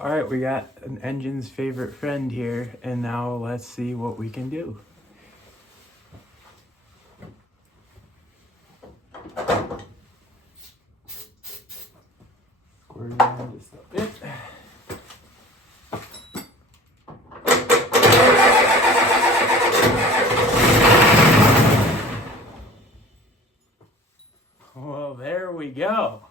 All right, we got an engine's favorite friend here, and now let's see what we can do. Squirt it on just a bit. Well, there we go.